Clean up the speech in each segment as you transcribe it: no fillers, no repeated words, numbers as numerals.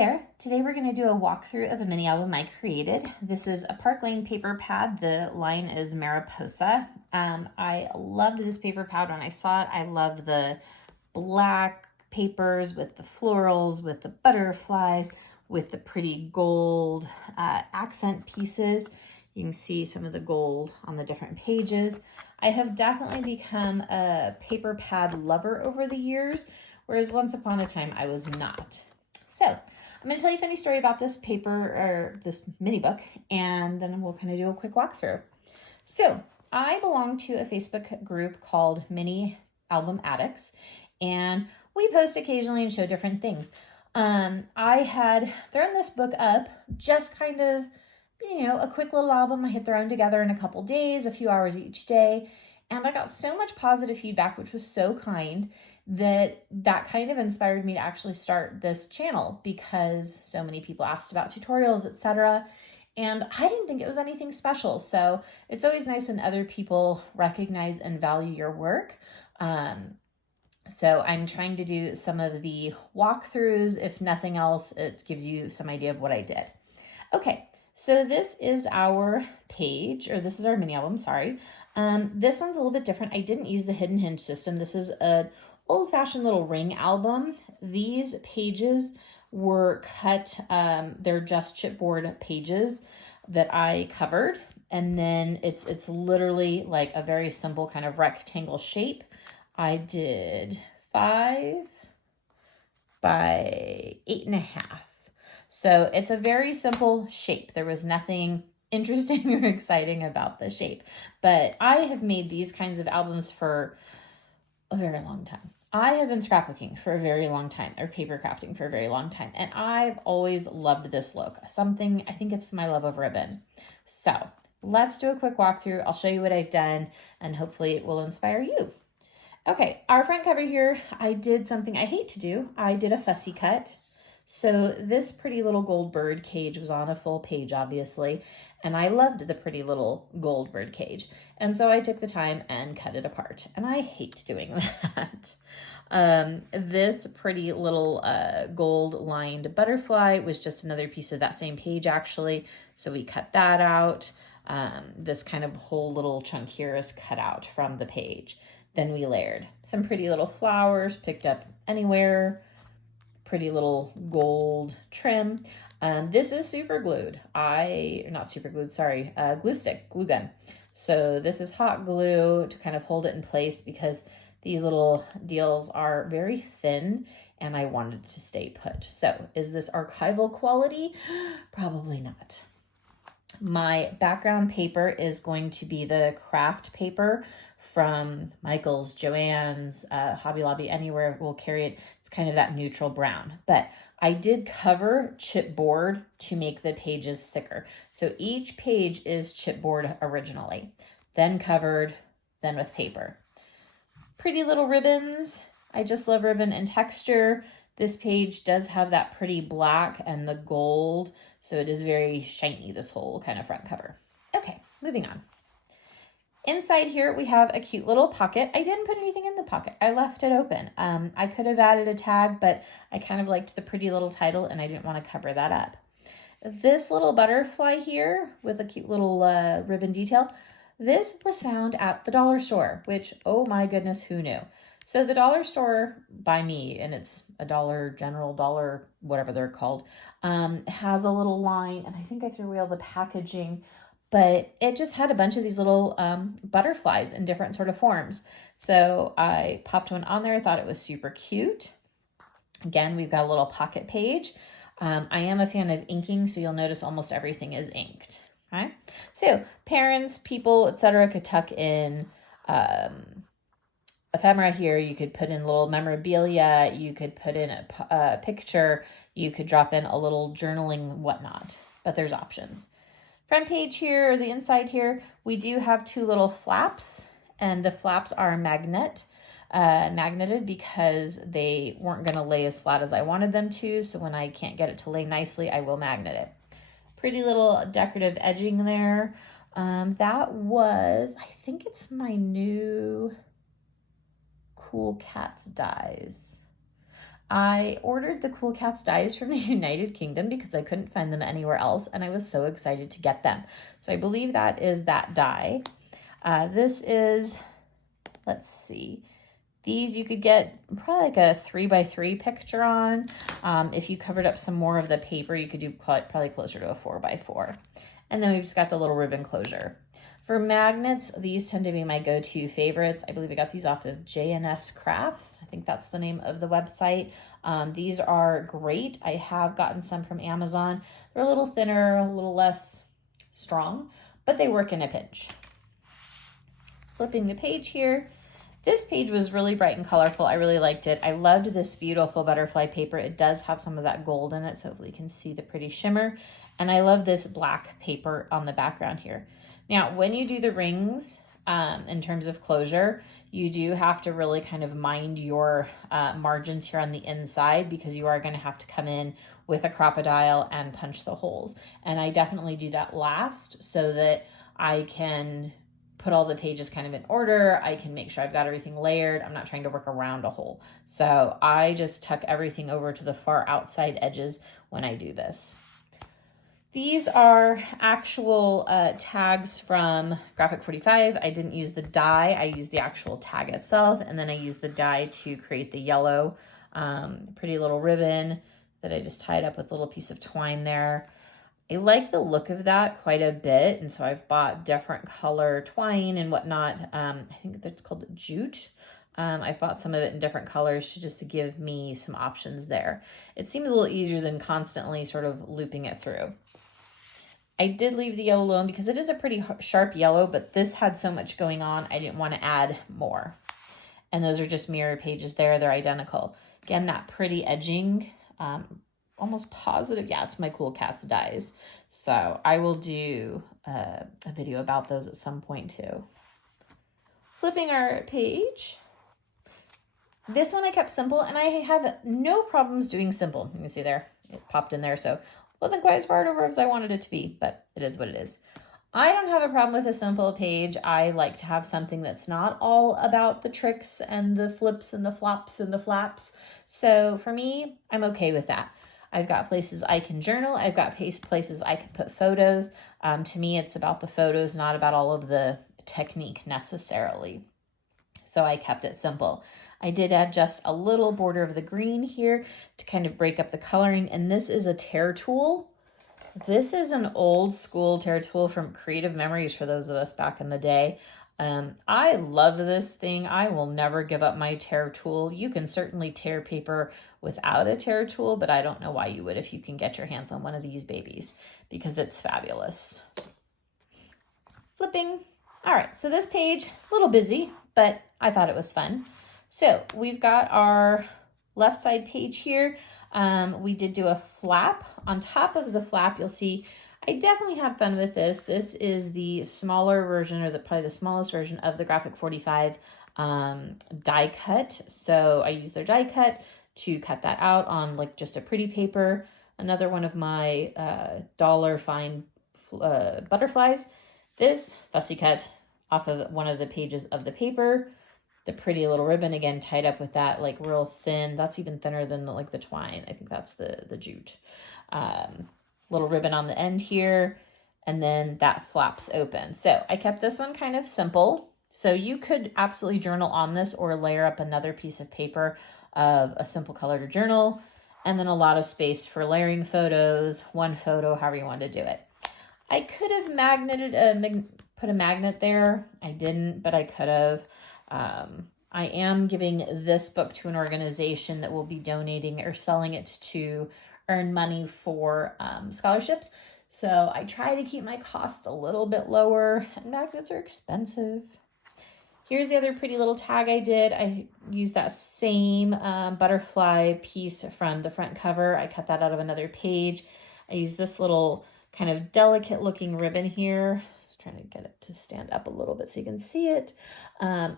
there. Today we're going to do a walkthrough of a mini album I created. This is a Park Lane paper pad. The line is Mariposa. I loved this paper pad when I saw it. I love the black papers with the florals, with the butterflies, with the pretty gold accent pieces. You can see some of the gold on the different pages. I have definitely become a paper pad lover over the years, whereas once upon a time I was not. So I'm going to tell you a funny story about this paper, or this mini book, and then we'll kind of do a quick walkthrough. So I belong to a Facebook group called Mini Album Addicts, and we post occasionally and show different things. I had thrown this book up, just kind of, a quick little album I had thrown together in a couple days, a few hours each day, and I got so much positive feedback, which was so kind, that kind of inspired me to actually start this channel, because so many people asked about tutorials, etc. And I didn't think it was anything special. So it's always nice when other people recognize and value your work. So I'm trying to do some of the walkthroughs. If nothing else, it gives you some idea of what I did. Okay, so this is our page, or this is our mini album, sorry. This one's a little bit different. I didn't use the hidden hinge system. This is an old-fashioned little ring album. These pages were cut, they're just chipboard pages that I covered, and then it's literally like a very simple kind of rectangle shape. I did 5 by 8.5. So it's a very simple shape. There was nothing interesting or exciting about the shape, but I have made these kinds of albums for a very long time. I have been scrapbooking for a very long time, or paper crafting for a very long time, and I've always loved this look. I think it's my love of ribbon. So let's do a quick walkthrough. I'll show you what I've done, and hopefully it will inspire you. Okay, our front cover here, I did something I hate to do. I did a fussy cut. So this pretty little gold bird cage was on a full page, obviously, and I loved the pretty little gold bird cage. And so I took the time and cut it apart, and I hate doing that. This pretty little gold lined butterfly was just another piece of that same page, actually. So we cut that out. This kind of whole little chunk here is cut out from the page. Then we layered some pretty little flowers picked up anywhere, pretty little gold trim. This is super glued. Glue stick, glue gun. So this is hot glue to kind of hold it in place, because these little deals are very thin and I wanted to stay put. So is this archival quality? Probably not. My background paper is going to be the craft paper from Michael's, Joann's, Hobby Lobby, anywhere we'll carry it. It's kind of that neutral brown. But I did cover chipboard to make the pages thicker. So each page is chipboard originally, then covered, then with paper. Pretty little ribbons. I just love ribbon and texture. This page does have that pretty black and the gold, so it is very shiny, this whole kind of front cover. Okay, moving on. Inside here, we have a cute little pocket. I didn't put anything in the pocket. I left it open. I could have added a tag, but I kind of liked the pretty little title and I didn't want to cover that up. This little butterfly here with a cute little ribbon detail, this was found at the dollar store, which, oh my goodness, who knew? So the dollar store by me, and it's a Dollar General, dollar, whatever they're called, has a little line, and I think I threw away all the packaging, but it just had a bunch of these little butterflies in different sort of forms. So I popped one on there. I thought it was super cute. Again, we've got a little pocket page. I am a fan of inking, so you'll notice almost everything is inked. Okay? So parents, people, etc. could tuck in ephemera here. You could put in little memorabilia. You could put in a picture. You could drop in a little journaling, whatnot. But there's options. Front page here, or the inside here, we do have 2 little flaps, and the flaps are magneted because they weren't going to lay as flat as I wanted them to. So when I can't get it to lay nicely, I will magnet it. Pretty little decorative edging there. That was, I think it's my new Cool Cats dies. I ordered the Cool Cats dies from the United Kingdom because I couldn't find them anywhere else, and I was so excited to get them. So I believe that is that die. This is, let's see, these you could get probably like a 3x3 picture on. If you covered up some more of the paper, you could do probably closer to a 4x4. And then we've just got the little ribbon closure. For magnets, these tend to be my go-to favorites. I believe I got these off of J&S Crafts. I think that's the name of the website. These are great. I have gotten some from Amazon. They're a little thinner, a little less strong, but they work in a pinch. Flipping the page here. This page was really bright and colorful. I really liked it. I loved this beautiful butterfly paper. It does have some of that gold in it, so hopefully you can see the pretty shimmer. And I love this black paper on the background here. Now, when you do the rings, in terms of closure, you do have to really kind of mind your margins here on the inside, because you are going to have to come in with a crocodile and punch the holes. And I definitely do that last so that I can put all the pages kind of in order. I can make sure I've got everything layered. I'm not trying to work around a hole. So I just tuck everything over to the far outside edges when I do this. These are actual tags from Graphic 45. I didn't use the die. I used the actual tag itself, and then I used the die to create the yellow pretty little ribbon that I just tied up with a little piece of twine there. I like the look of that quite a bit, and so I've bought different color twine and whatnot. I think that's called jute. I've bought some of it in different colors to give me some options there. It seems a little easier than constantly sort of looping it through. I did leave the yellow alone because it is a pretty sharp yellow, but this had so much going on, I didn't want to add more. And those are just mirror pages there. They're identical. Again, that pretty edging, almost positive. Yeah, it's my Cool Cats dies. So I will do a video about those at some point too. Flipping our page. This one I kept simple, and I have no problems doing simple. You can see there, it popped in there. So wasn't quite as far over as I wanted it to be, but it is what it is. I don't have a problem with a simple page. I like to have something that's not all about the tricks and the flips and the flops and the flaps. So for me, I'm okay with that. I've got places I can journal. I've got places I can put photos. To me, it's about the photos, not about all of the technique necessarily. So I kept it simple. I did add just a little border of the green here to kind of break up the coloring. And this is a tear tool. This is an old school tear tool from Creative Memories for those of us back in the day. I love this thing. I will never give up my tear tool. You can certainly tear paper without a tear tool, but I don't know why you would if you can get your hands on one of these babies, because it's fabulous. Flipping. All right, so this page, a little busy, but I thought it was fun. So we've got our left side page here. We did do a flap. On top of the flap, you'll see I definitely had fun with this. This is the smaller version, or probably the smallest version of the Graphic 45 die cut. So I used their die cut to cut that out on like just a pretty paper. Another one of my dollar fine butterflies. This fussy cut off of one of the pages of the paper. The pretty little ribbon, again, tied up with that like real thin, that's even thinner than the twine. I think that's the jute. Little ribbon on the end here, and then that flaps open. So I kept this one kind of simple. So you could absolutely journal on this or layer up another piece of paper of a simple color to journal, and then a lot of space for layering photos, one photo, however you want to do it. I could have put a magnet there. I didn't, but I could have. I am giving this book to an organization that will be donating or selling it to earn money for scholarships. So I try to keep my costs a little bit lower, and magnets are expensive. Here's the other pretty little tag I did. I used that same butterfly piece from the front cover. I cut that out of another page. I used this little kind of delicate looking ribbon here. Trying to get it to stand up a little bit so you can see it.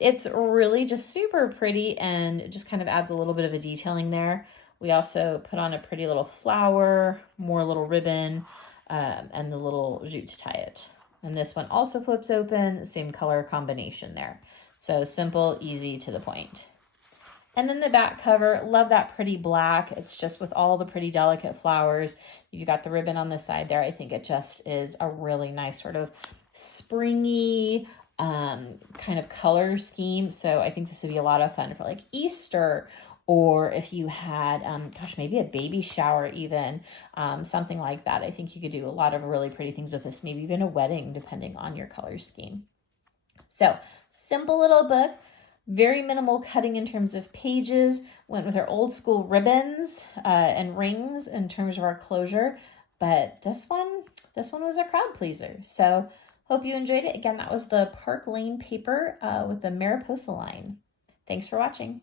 It's really just super pretty, and it just kind of adds a little bit of a detailing there. We also put on a pretty little flower, more little ribbon, and the little jute to tie it. And this one also flips open, same color combination there. So simple, easy, to the point. And then the back cover, love that pretty black. It's just with all the pretty delicate flowers. You've got the ribbon on the side there. I think it just is a really nice sort of springy kind of color scheme. So I think this would be a lot of fun for like Easter, or if you had, gosh, maybe a baby shower even, something like that. I think you could do a lot of really pretty things with this, maybe even a wedding, depending on your color scheme. So simple little book, very minimal cutting in terms of pages, went with our old school ribbons and rings in terms of our closure, but this one was a crowd pleaser. So hope you enjoyed it. Again, that was the Park Lane paper with the Mariposa line. Thanks for watching.